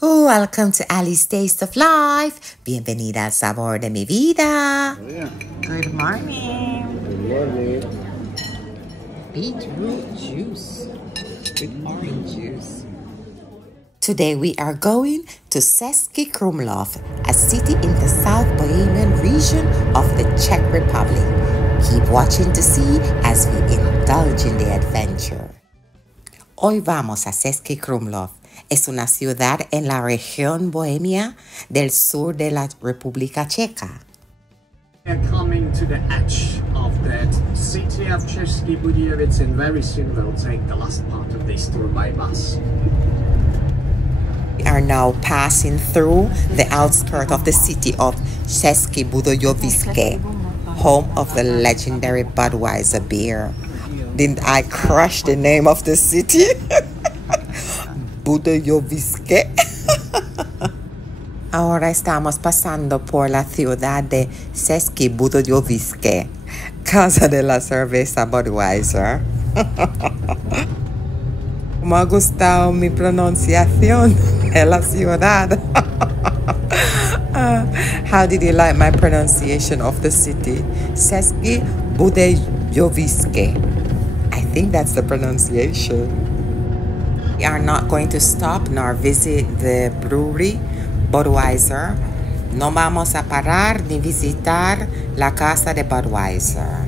Welcome to Ali's Taste of Life. Bienvenida al sabor de mi vida. Good morning. Good morning. Beetroot juice with orange juice. Today we are going to Český Krumlov, a city in the South Bohemian region of the Czech Republic. Keep watching to see as we indulge in the adventure. Hoy vamos a Český Krumlov. Es una ciudad en la región bohemia del sur de la República Checa. We are coming to the edge of that city of Český Budějovice, and very soon we'll take the last part of this tour by bus. We are now passing through the outskirts of the city of Český Budějovice, home of the legendary Budweiser beer. Didn't I crush the name of the city? Budějovice. Ahora estamos pasando por la ciudad de Český Budějovice, casa de la cerveza Budweiser. Me ha gustado mi pronunciación de la ciudad. How did you like my pronunciation of the city? Český Budějovice. I think that's the pronunciation. We are not going to stop nor visit the brewery Budweiser. No vamos a parar ni visitar la casa de Budweiser.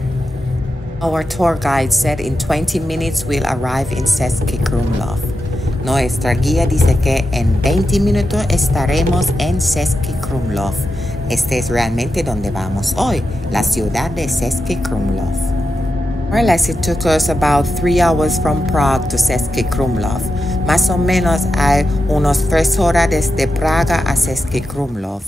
Our tour guide said in 20 minutes we'll arrive in Český Krumlov. Nuestra guía dice que en 20 minutos estaremos en Český Krumlov. Este es realmente donde vamos hoy, la ciudad de Český Krumlov. More or less, it took us about 3 hours from Prague to Český Krumlov. Más o menos hay unos 3 horas desde Praga a Český Krumlov.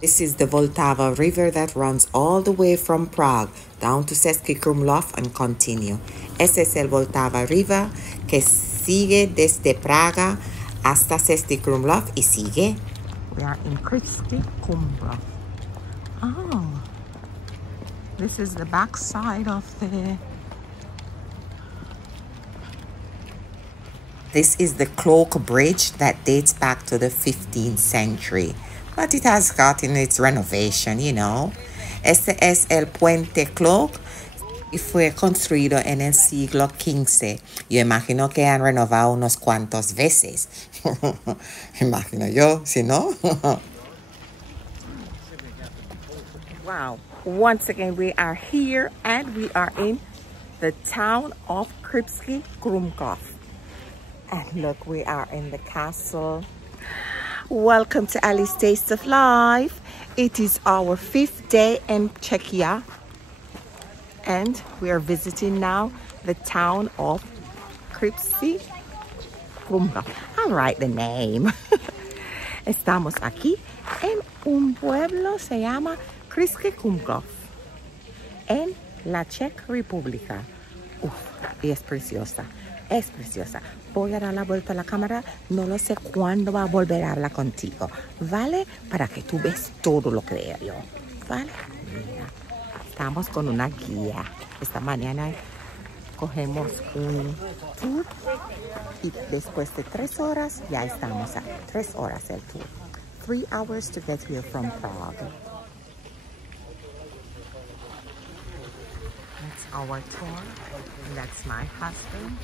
This is the Vltava River that runs all the way from Prague down to Český Krumlov and continue. Ese es el Vltava River que sigue desde Praga hasta Český Krumlov y sigue. We are in Český Krumlov. Oh. This is the back side of the... This is the Cloak Bridge that dates back to the 15th century. But it has gotten its renovation, you know. Este es el puente Cloak y fue construido en el siglo XV. Yo imagino que han renovado unos cuantos veces. Imagino yo, si no. Wow. Once again, we are here and we are in the town of Český Krumlov. And look, we are in the castle. Welcome to Ali's Taste of Life. It is our 5th day in Czechia. And we are visiting now the town of Český Krumlov. I'll write the name. Estamos aquí en un pueblo, se llama Český Krumlov, en la Czech República. Y es preciosa, es preciosa. Voy a dar la vuelta a la cámara, no lo sé cuándo va a volver a hablar contigo, ¿vale? Para que tú veas todo lo que veo yo, ¿vale? Mira, estamos con una guía. Esta mañana cogemos un tour y después de 3 horas ya estamos a 3 horas el tour. 3 hours to get here from Prague. That's our tour. And that's my husband.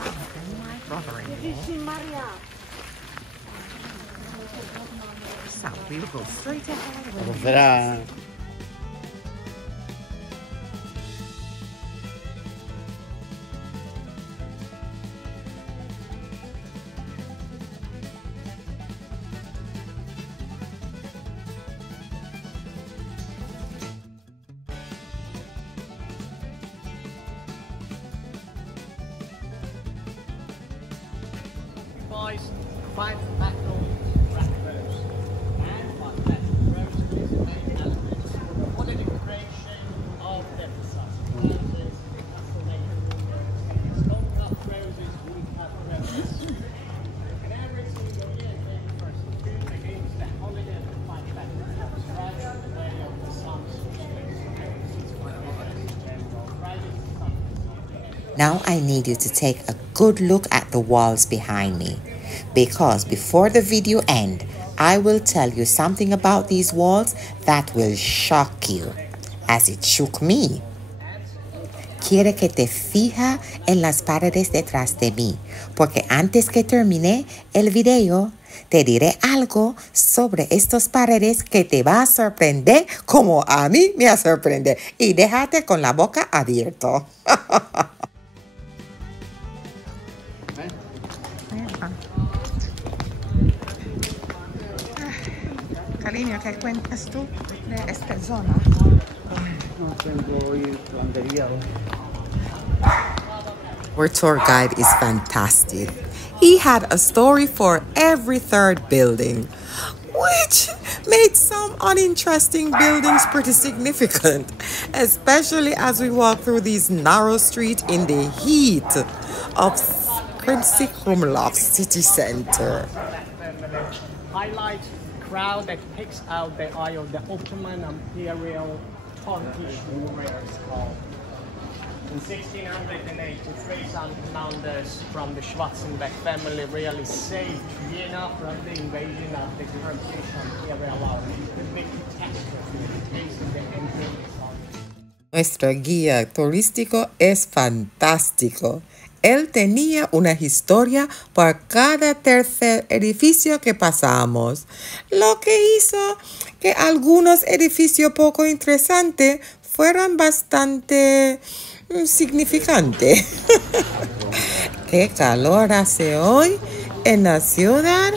And my brother-in-law. So we'll go straight ahead. Five mackerel wrappers and 1 pepper rose is the main elements for the decoration of the facade. Roses, castle maker roses, stone cut roses, wood cut roses. And every single year they first do against the holiday of the 5 peppers, right on the day of the sun's solstice. It's quite a general, right? Now I need you to take a good look at the walls behind me, because before the video ends, I will tell you something about these walls that will shock you, as it shook me. Quiere que te fijas en las paredes detrás de mí, porque antes que termine el video, te diré algo sobre estas paredes que te va a sorprender como a mí me ha sorprendido. Y déjate con la boca abierta. Cariño, ¿qué cuentas tú de esta zona? No tengo idea. Our tour guide is fantastic. He had a story for every third building, which made some uninteresting buildings pretty significant, especially as we walk through these narrow streets in the heat of Krumlov city center. Highlight crowd that picks out the eye of the Ottoman Imperial Turkish warriors called. In 1683, some commanders from the Schwarzenberg family really saved Vienna from the invasion of the Turkish Imperial Army. The big catastrophe facing the Emperor. Nuestro guía turístico es fantástico. Él tenía una historia por cada tercer edificio que pasamos, lo que hizo que algunos edificios poco interesantes fueran bastante significantes. ¿Qué calor hace hoy en la ciudad?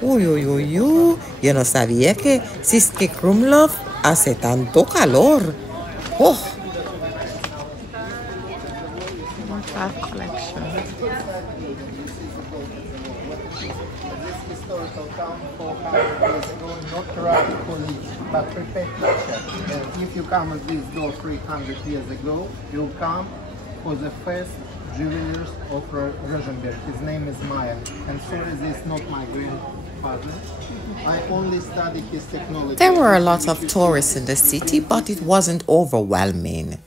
Uy, uy, uy, uy. Yo no sabía que Český Krumlov hace tanto calor. Oh. Collection. This historical town 400 years ago, not karate police, but prefecture. If you come at this door 300 years ago, you'll come for the first jewelers of Rosenberg. His name is Maya. And sorry, this is not my grandfather. I only study his technology. There were a lot of tourists in the city, but it wasn't overwhelming.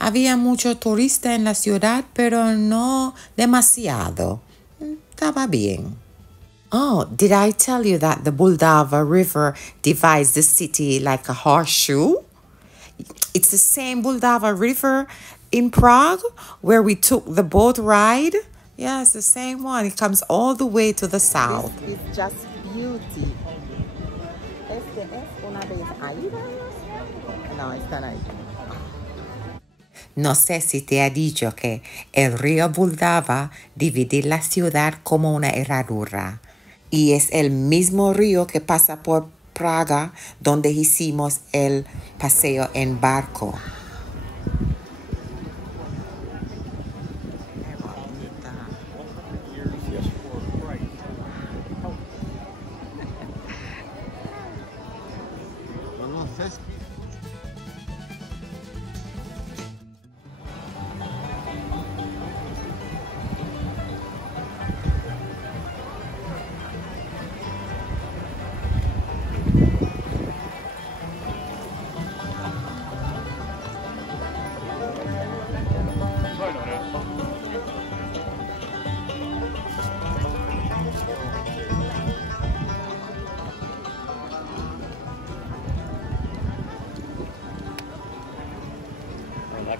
Había mucho turista en la ciudad, pero no demasiado. Estaba bien. Oh, did I tell you that the Buldava River divides the city like a horseshoe? It's the same Buldava River in Prague where we took the boat ride. Yeah, it's the same one. It comes all the way to the south. This is just beauty. ¿Este es una vez ahí? No, está ahí. No sé si te ha dicho que el río Buldava divide la ciudad como una herradura. Y es el mismo río que pasa por Praga, donde hicimos el paseo en barco.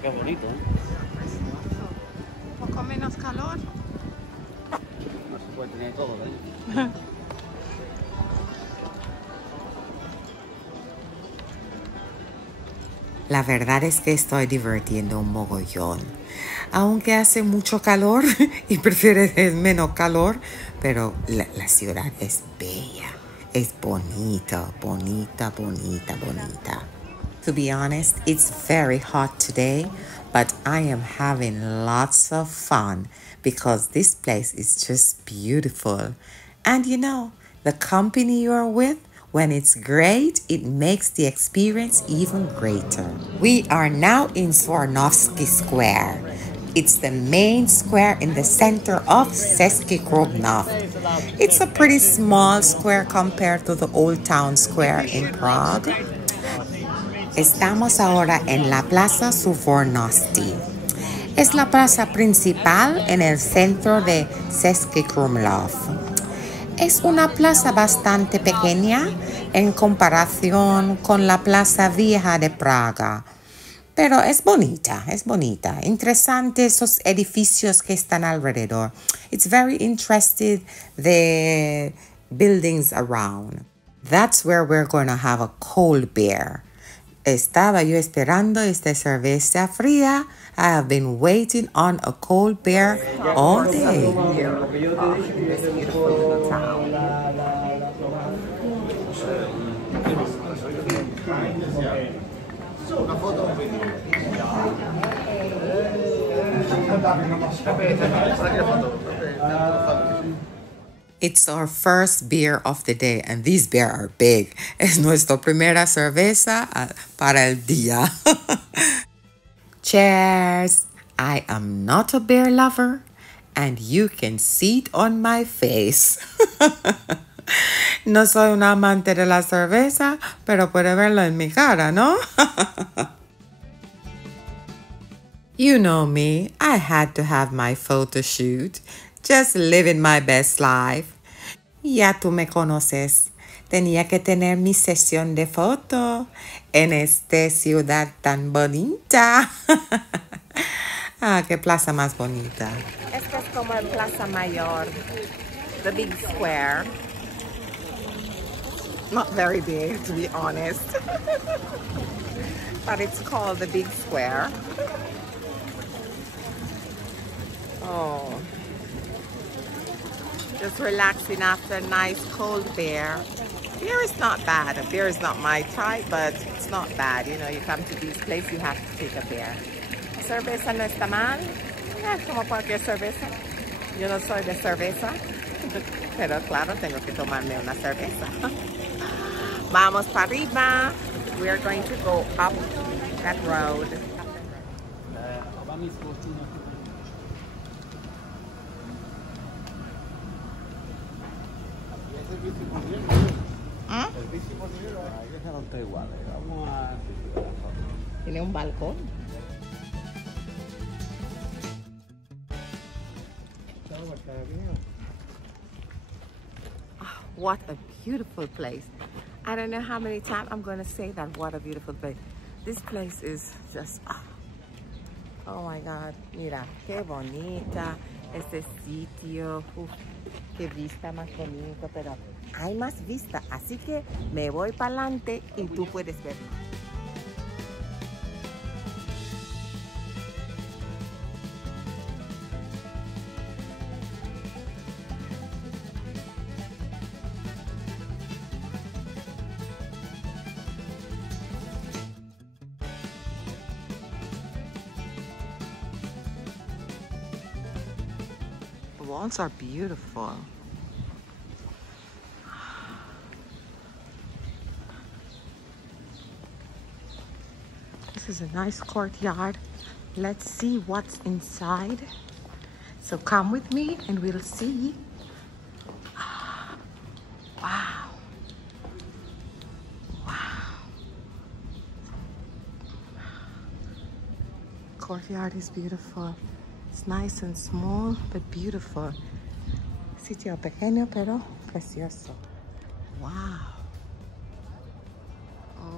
Qué bonito, ¿eh? Un poco menos calor. No se puede tener todo, ¿eh? La verdad es que estoy divirtiendo un mogollón. Aunque hace mucho calor y prefieres menos calor, pero la ciudad es bella. Es bonita, bonita, bonita, bonita. To be honest, it's very hot today, but I am having lots of fun because this place is just beautiful. And you know, the company you're with, when it's great, it makes the experience even greater. We are now in Swarnovsky Square. It's the main square in the center of Český Krumlov. It's a pretty small square compared to the old town square in Prague. Estamos ahora en la Plaza Swarnovsky. Es la plaza principal en el centro de Český Krumlov. Es una plaza bastante pequeña en comparación con la plaza vieja de Praga. Pero es bonita, es bonita. Interesante esos edificios que están alrededor. It's very interesting, the buildings around. That's where we're going to have a cold beer. Estaba yo esperando esta cerveza fría. I have been waiting on a cold beer all day. This beautiful little town. It's our first beer of the day, and these beers are big. Es nuestra primera cerveza para el día. Cheers! I am not a beer lover, and you can see it on my face. No soy un amante de la cerveza, pero puede verlo en mi cara, ¿no? You know me, I had to have my photo shoot. Just living my best life. Ya tú me conoces. Tenía que tener mi sesión de foto en esta ciudad tan bonita. Ah, qué plaza más bonita. Esta es como el Plaza Mayor, the big square. Not very big, to be honest. But it's called the big square. Oh. Just relaxing after a nice cold beer. Beer is not bad. A beer is not my type, but it's not bad. You know, you come to this place, you have to take a beer. La cerveza no está mal. Como cualquier cerveza. Yo no soy de cerveza. Pero claro, tengo que tomarme una cerveza. Vamos para arriba. We are going to go up that road. Tiene un balcón. Oh, what a beautiful place. I don't know how many times I'm going to say that. What a beautiful place. This place is just, oh my God. Mira, qué bonita este sitio. Uf, qué vista más bonito, pero hay más vista. Así que me voy para adelante y tú puedes ver. The walls are beautiful. This is a nice courtyard. Let's see what's inside. So come with me and we'll see. Wow. Wow. Courtyard is beautiful. It's nice and small, but beautiful. Sitio pequeño, pero precioso. Wow. Oh.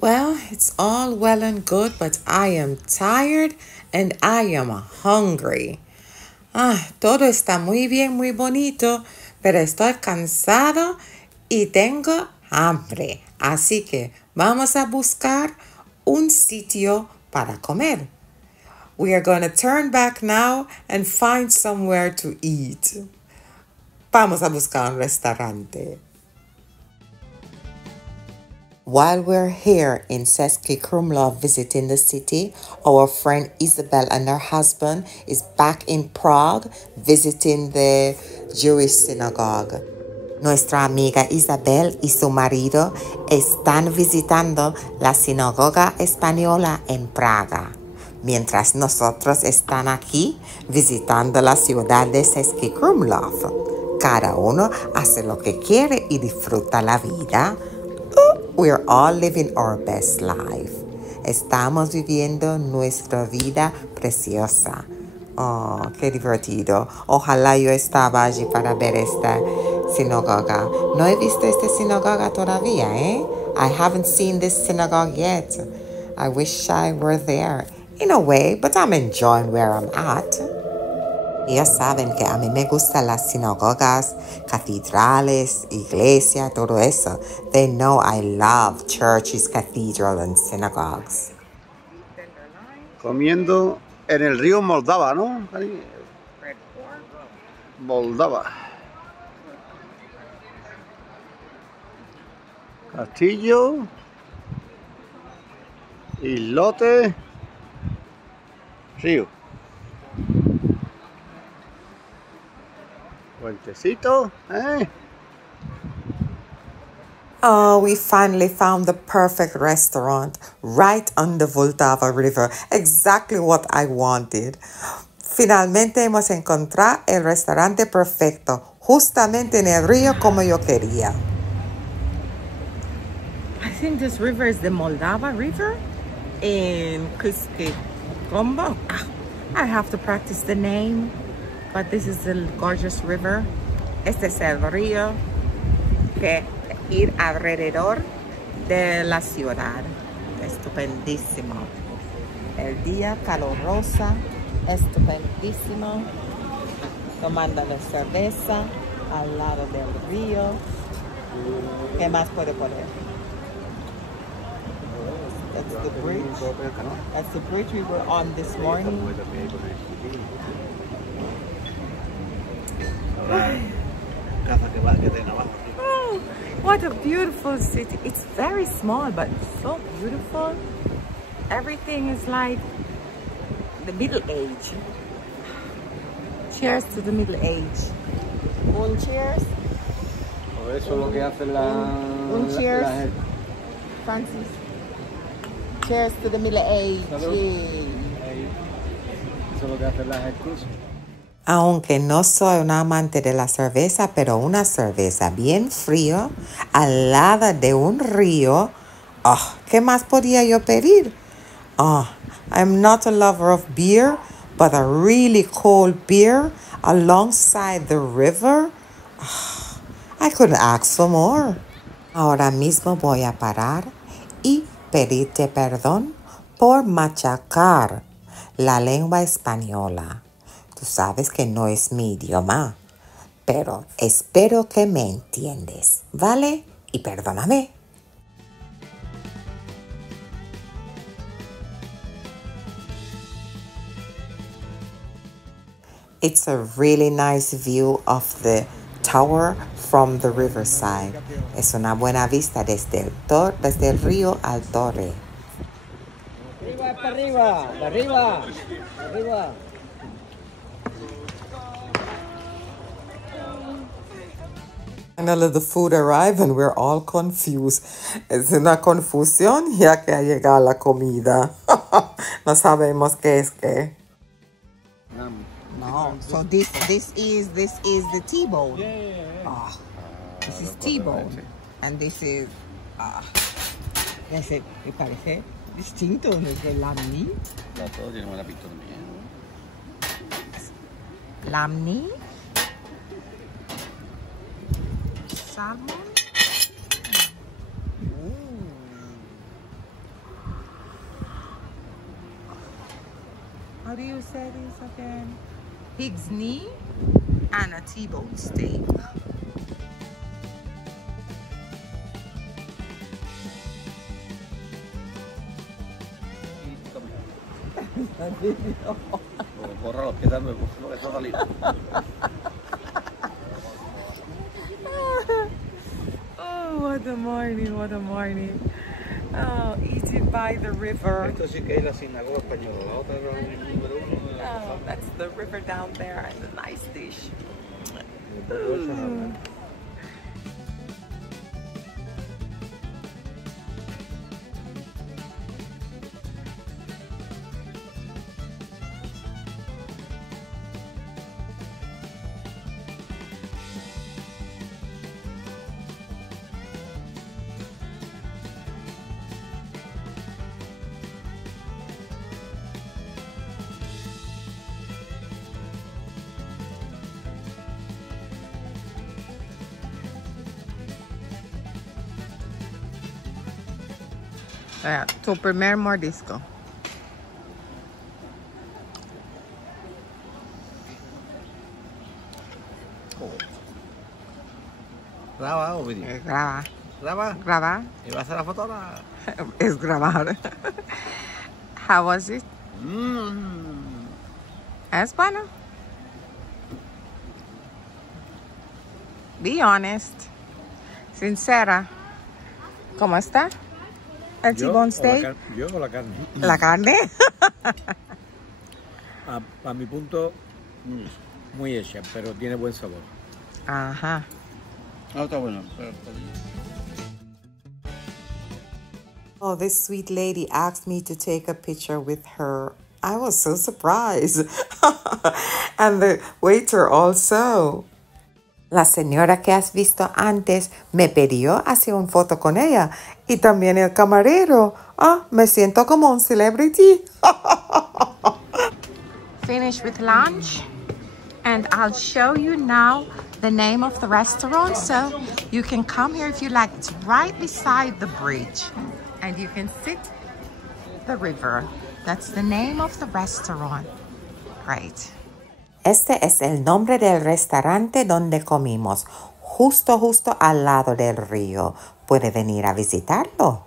Well, it's all well and good, but I am tired and I am hungry. Todo está muy bien, muy bonito, pero estoy cansado y tengo hambre. Así que vamos a buscar un sitio para comer. We are going to turn back now and find somewhere to eat. Vamos a buscar un restaurante. While we're here in Český Krumlov visiting the city, our friend Isabel and her husband is back in Prague visiting the Jewish synagogue. Nuestra amiga Isabel y su marido están visitando la sinagoga española en Praga, mientras nosotros están aquí visitando la ciudad de Český Krumlov. Cada uno hace lo que quiere y disfruta la vida. We're all living our best life. Estamos viviendo nuestra vida preciosa. Oh, qué divertido. Ojalá yo estaba allí para ver esta sinagoga. No he visto esta sinagoga todavía, ¿eh? I haven't seen this synagogue yet. I wish I were there. In a way, but I'm enjoying where I'm at. Ellos saben que a mí me gustan las sinagogas, catedrales, iglesia, todo eso. They know I love churches, cathedrals, and synagogues. Comiendo en el río Moldava, ¿no? Moldava. Castillo. Islote. Río. Puentecito, ¿eh? Oh, we finally found the perfect restaurant right on the Vltava River. Exactly what I wanted. Finalmente hemos encontrado el restaurante perfecto, justamente en el río como yo quería. I think this river is the Moldava River in Český Krumlov. I have to practice the name, but this is the gorgeous river. Este es el río que ir alrededor de la ciudad. Estupendísimo. El día calurosa, estupendísimo. Tomando la cerveza al lado del río. ¿Qué más puede poner? That's the bridge. That's the bridge we were on this morning. Oh, what a beautiful city. It's very small, but so beautiful. Everything is like the Middle Age. Cheers to the Middle Age. Un cheers. Por eso lo que hace Un cheers. Francis. Cheers to the Middle Age. Eso es lo que hacen las excursiones. Aunque no soy una amante de la cerveza, pero una cerveza bien fría al lado de un río, oh, ¿qué más podía yo pedir? Oh, I'm not a lover of beer, but a really cold beer alongside the river, oh, I couldn't ask for more. Ahora mismo voy a parar y pedirte perdón por machacar la lengua española. Tú sabes que no es mi idioma, pero espero que me entiendes, ¿vale? Y perdóname. It's a really nice view of the tower from the riverside. Es una buena vista desde el río al torre. Arriba, para arriba, de arriba, de arriba. Finally, the food arrived and we're all confused. Es una confusión ya que ha llegado la comida. No sabemos qué es qué. No, so this is the T-bone. Yeah. Ah, this is T-bone, and this is ese me parece distinto, ¿no es de lamni? No, todo tiene buena pintura también. Lamni, salmon. How do you say this again? Pig's knee and a T-bone steak. Borra los pies, dame lo que está saliendo. Oh, what a morning, what a morning. Oh, eating by the river. Esto sí que es la sinagoga española. La otra era el número uno. Oh, that's the river down there and a nice dish. Tu primer mordisco. ¿Graba o vídeo? Graba. ¿Graba? Graba. ¿Y va a hacer la foto ahora? Es grabar. How was it? Es bueno. Be honest. Sincera. ¿Cómo está? El T-bone steak. Yo o la carne. La carne. A mi punto, muy hecha, pero tiene buen sabor. Ajá. No, está bueno. Oh, this sweet lady asked me to take a picture with her. I was so surprised. And the waiter also. La señora que has visto antes me pidió hacer una foto con ella. Y también el camarero. Me siento como un celebrity. Finished with lunch. And I'll show you now the name of the restaurant. So you can come here if you like. It's right beside the bridge. And you can sit the river. That's the name of the restaurant. Great. Este es el nombre del restaurante donde comimos, justo al lado del río. Puede venir a visitarlo.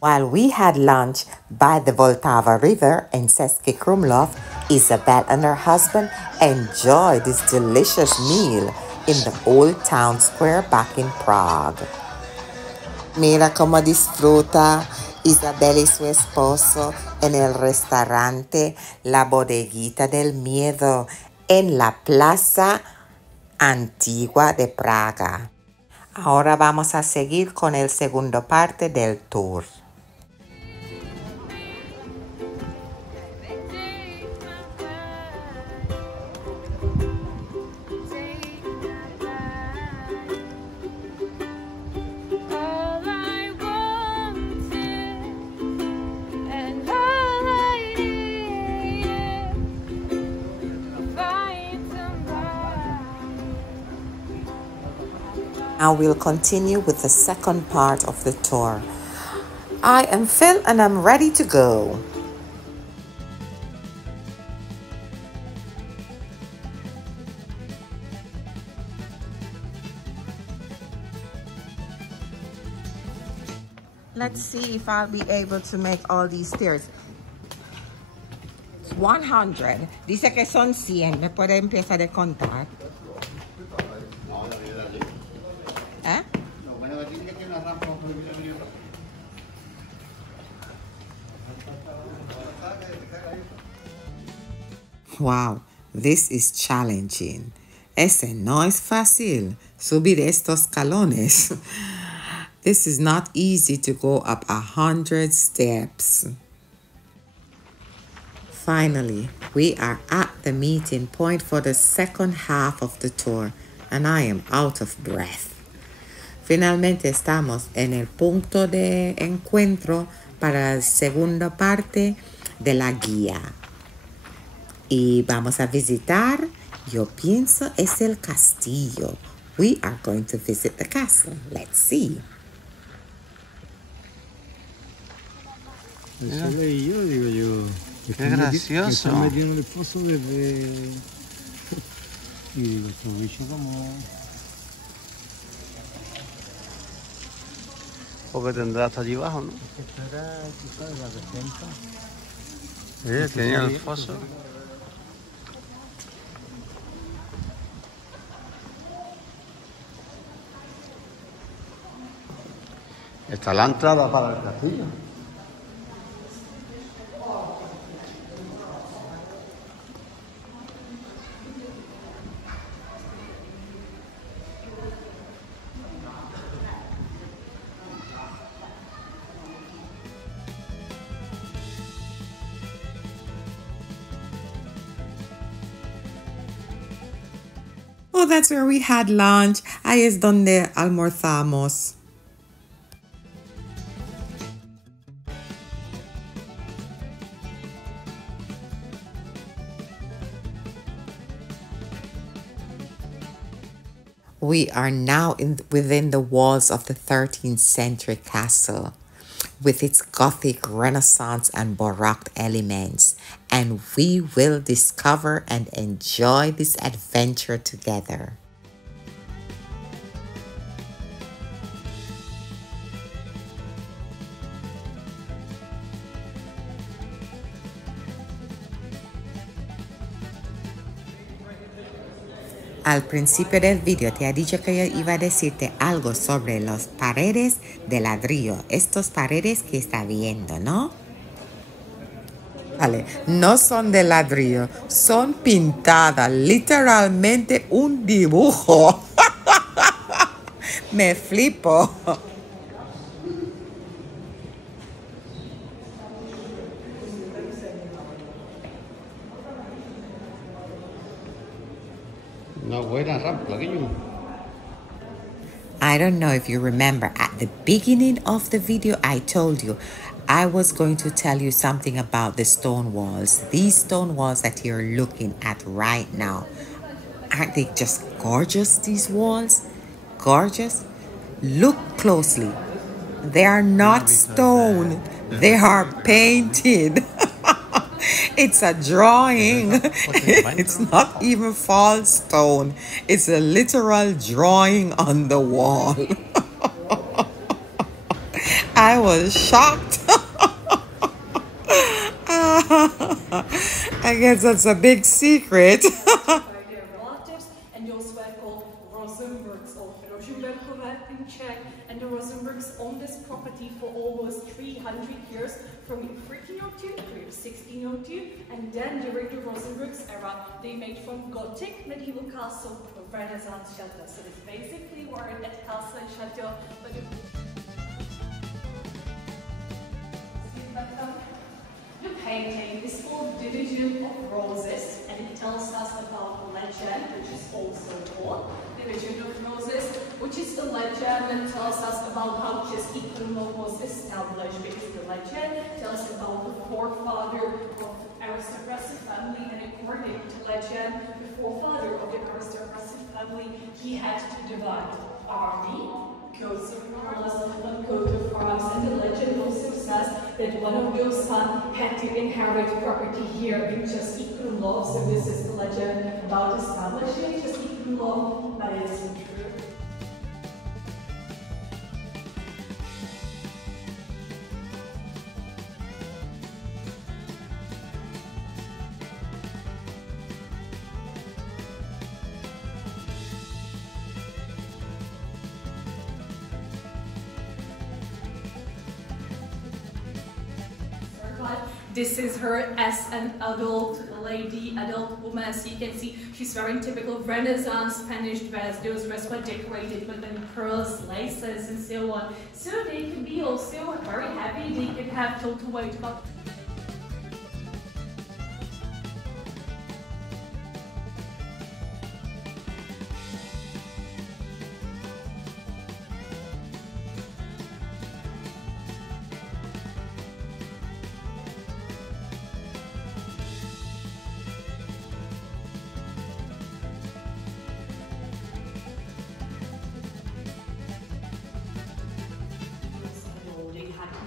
While we had lunch by the Vltava River in Český Krumlov, Isabel and her husband enjoyed this delicious meal in the old town square back in Prague. Mira cómo disfruta Isabel y su esposo en el restaurante La Bodeguita del Miedo en la plaza antigua de Praga. Ahora vamos a seguir con el segundo parte del tour. Now we'll continue with the second part of the tour. I am Phil and I'm ready to go. Let's see if I'll be able to make all these stairs. 100. Dice que son 100. ¿Me puede empezar a contar? ¿Eh? Wow, this is challenging. Ese no es fácil, subir estos escalones. This is not easy to go up 100 steps. Finally, we are at the meeting point for the second half of the tour, and I am out of breath. Finalmente estamos en el punto de encuentro para la segunda parte de la guía. Y vamos a visitar, yo pienso, es el castillo. We are going to visit the castle. Let's see. Eso leí yo, digo yo. Qué gracioso. Está metido en el pozo desde... Y digo, estos bichos como... Porque tendrá hasta allí abajo, ¿no? Esto era, tú sabes, la defensa. Tenía el foso. Esta es la entrada para el castillo. Oh, that's where we had lunch. Ahí es donde almorzamos. We are now within the walls of the 13th century castle. with its Gothic, Renaissance, and Baroque elements, and we will discover and enjoy this adventure together. Al principio del video te he dicho que yo iba a decirte algo sobre las paredes de ladrillo. Estos paredes que está viendo, ¿no? Vale, no son de ladrillo, son pintadas, literalmente un dibujo. Me flipo. Una buena rampa, guiño. I don't know if you remember at the beginning of the video, I told you I was going to tell you something about the stone walls. These stone walls that you're looking at right now. Aren't they just gorgeous, these walls? Gorgeous? Look closely. They are not stone. They are painted. It's a drawing. It's not even false stone. It's a literal drawing on the wall. I was shocked. I guess that's a big secret. Relatives, and those were called Rosenbergs or Rosenbergové in Czech. And the Rosenbergs owned this property for almost 300 years, from 1302 to 1602, and then during the Rosenbergs era, they made from Gothic medieval castle to Renaissance Chateau. So it's basically were at castle and Chateau, but the painting is called Division of Roses, and it tells us about legend, which is also called Division of Roses, which is the legend that tells us about how Český Krumlov was established, because the legend tells about the forefather of the aristocratic family, and according to legend, the forefather of the aristocratic family, he had to divide army, coats of arms, one coat of arms, and the legend also says that one of those sons had to inherit property here in Český Krumlov. So this is the legend about establishing Český Krumlov, but it isn't true. This is her as an adult lady, adult woman. As you can see, she's wearing typical Renaissance Spanish dress. Those dresses were decorated with pearls, laces, and so on. So they could be also very happy. They could have total weight.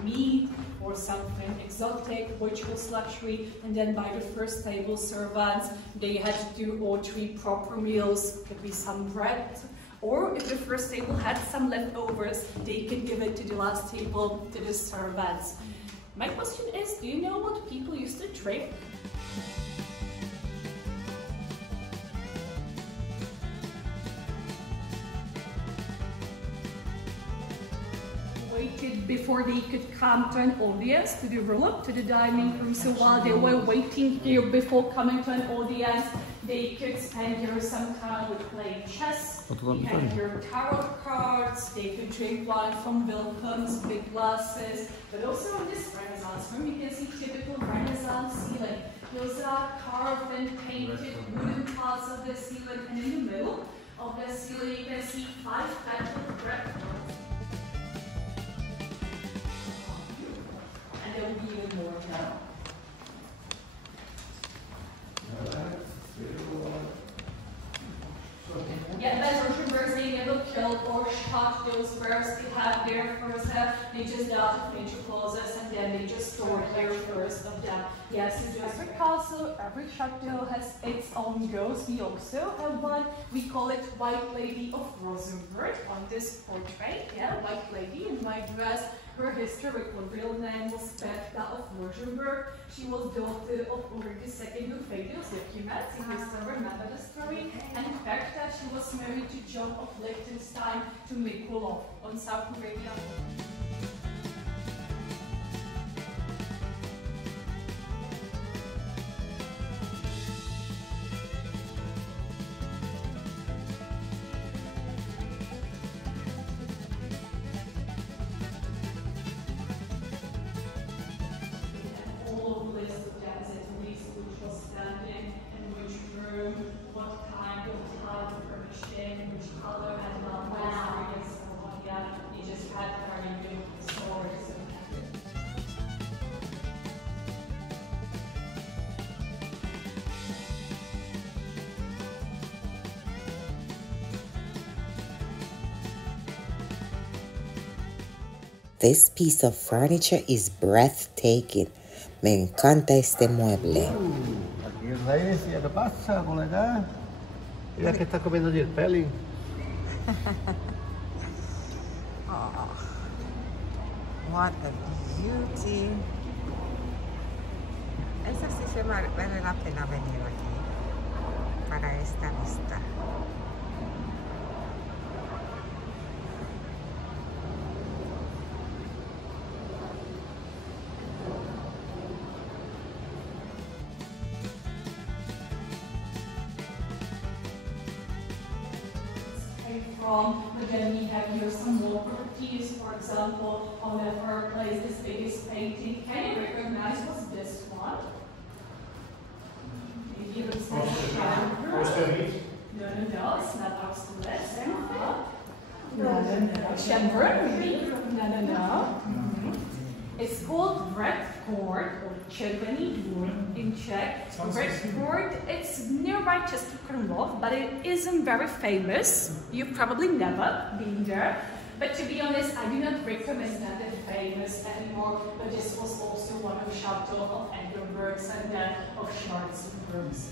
Meat or something exotic, which was luxury, and then by the first table servants they had to do all three proper meals. Could be some bread, or if the first table had some leftovers, they could give it to the last table, to the servants. My question is, do you know what people used to drink? Waited before they could come to an audience, to the room, to the dining room. So while they were waiting here before coming to an audience, they could spend here some time with playing chess. They had here tarot cards. They could drink wine from Wilhelm's big glasses. But also in this Renaissance room, you can see typical Renaissance ceiling. Those are carved and painted wooden parts of the ceiling, and in the middle of the ceiling, you can see 5 metal breadboards. And there will be even more now. Yeah, that's Rosenbergs, they never killed or shot those birds. They have their first, they just died of nature cause. Yes, every castle, every chateau has its own ghost. We also have one. We call it White Lady of Rosenborg on this portrait. Yeah, White Lady in white dress. Her historical real name was Bertha of Rosenborg. She was daughter of Ulrich II, who faded documents in history, remember the story. And Bertha, she was married to John of Liechtenstein to Krumlov on South Arabia. This piece of furniture is breathtaking. Me encanta este mueble. Aquí el rey decía, ¿qué pasa, colega? Mira que está comiendo el peli. Oh, what a beauty. Esa sí se vale la pena venir aquí para esta vista. But then we have here some more properties. For example, on the fireplace, this biggest painting. Can you recognize what's this one? Maybe it looks like a camera. No, it's not Austerlitz. No. Chamber, maybe? No. It's called Red Court or Červený dvůr in Czech. Red Court, it's nearby Český Krumlov, but it isn't very famous. You've probably never been there. But to be honest, I do not recommend that it's famous anymore. But this was also one of Chateau of Edinburgh's and then of Schwarzburg's.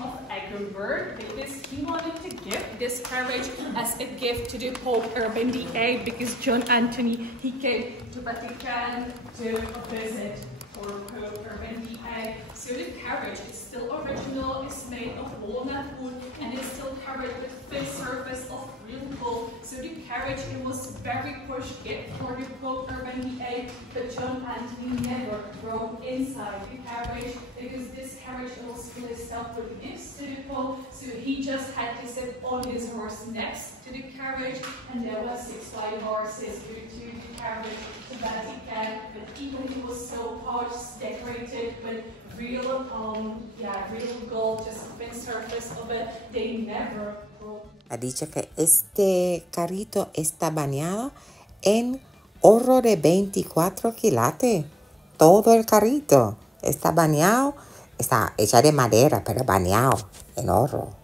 Of Edinburgh, because he wanted to give this carriage as a gift to the Pope Urban VIII, because John Anthony, he came to Vatican to visit for Pope Urban VIII. So the carriage is still original, it's made of walnut wood, and it's still covered with thin surface of real gold. So the carriage, it was very pushed gift for the Pope Urban VIII, but John Anthony never rode inside the carriage, because this carriage was fully stuffed with gifts to the Pope, so he just had to sit on his horse next to the carriage, and there were 6 white horses to the carriage to Vatican, but even it was so polished, decorated with real gold, just thin surface of it, they never broke. Ha dicho que este carrito está bañado en oro de 24 quilates. Todo el carrito está bañado, está hecha de madera, pero bañado en oro.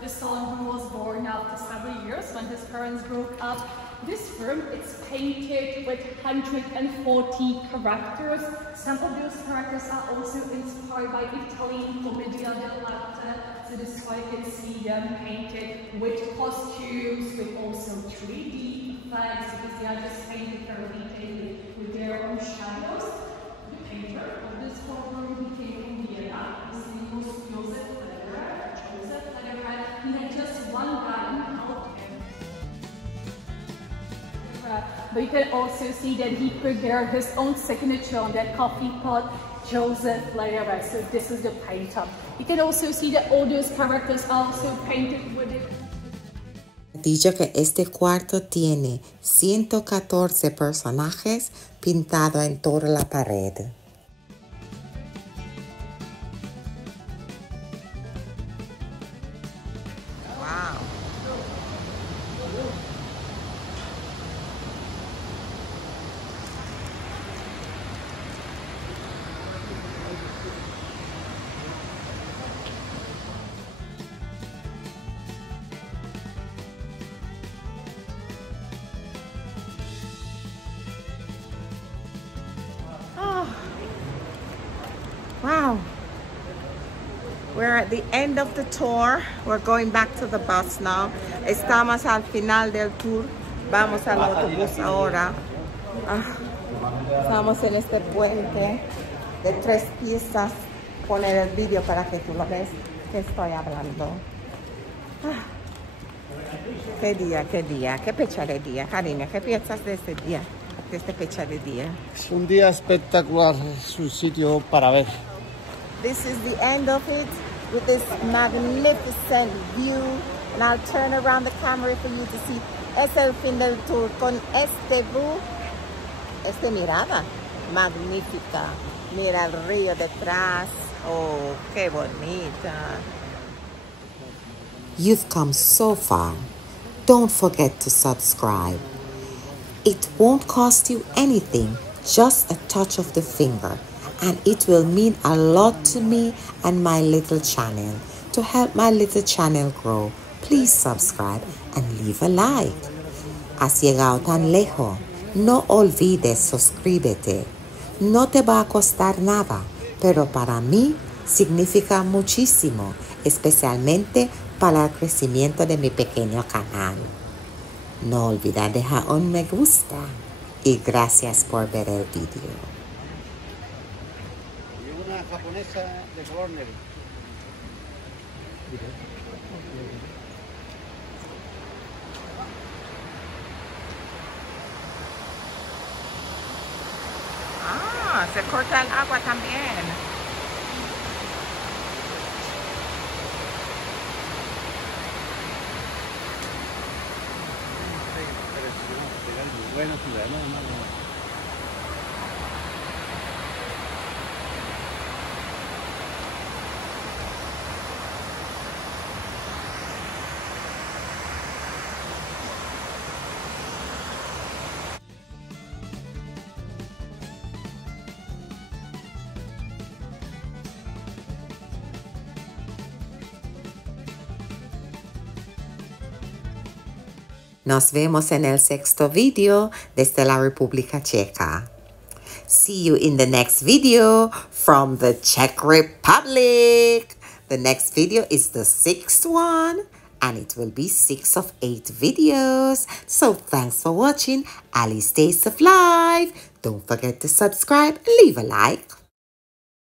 The son who was born after several years when his parents broke up. This room, it's painted with 140 characters. Some of those characters are also inspired by Italian commedia dell'arte. So this is why you can see them painted with costumes, with also 3D effects, because they are just painted very detailed with their own shadows. The painter of this courtroom. He came from Vienna. His name was Joseph Lederer. He had just one guy who helped him. But you can also see that he prepared his own signature on that coffee pot, Joseph Lederer. So this is the painter. You can also see that all those characters are also painted with it. Dicho que este cuarto tiene 114 personajes pintados en toda la pared. Wow. Wow, we're at the end of the tour. We're going back to the bus now. Estamos al final del tour. Vamos al autobús ahora. Estamos en este puente de 3 piezas. Poner el vídeo para que tú lo ves que estoy hablando. Qué día, qué fecha de día, cariño. ¿Qué piensas de este día, de esta fecha de día? Es un día espectacular, es un sitio para ver. This is the end of it with this magnificent view, and I'll turn around the camera for you to see. Es el fin del tour con este view, esta mirada magnífica. Mira el río detrás. Oh, qué bonita. You've come so far. Don't forget to subscribe. It won't cost you anything, just a touch of the finger. And it will mean a lot to me and my little channel. To help my little channel grow, please subscribe and leave a like. Has llegado tan lejos, no olvides suscríbete. No te va a costar nada, pero para mí significa muchísimo, especialmente para el crecimiento de mi pequeño canal. No olvides dejar un me gusta y gracias por ver el video. Una japonesa de color negro. Ah, se corta el agua también. Buena ciudad, ¿no? Nos vemos en el sexto video desde la República Checa. See you in the next video from the Czech Republic. The next video is the 6th one, and it will be 6 of 8 videos. So thanks for watching. Ali's Taste of Life. Don't forget to subscribe, leave a like.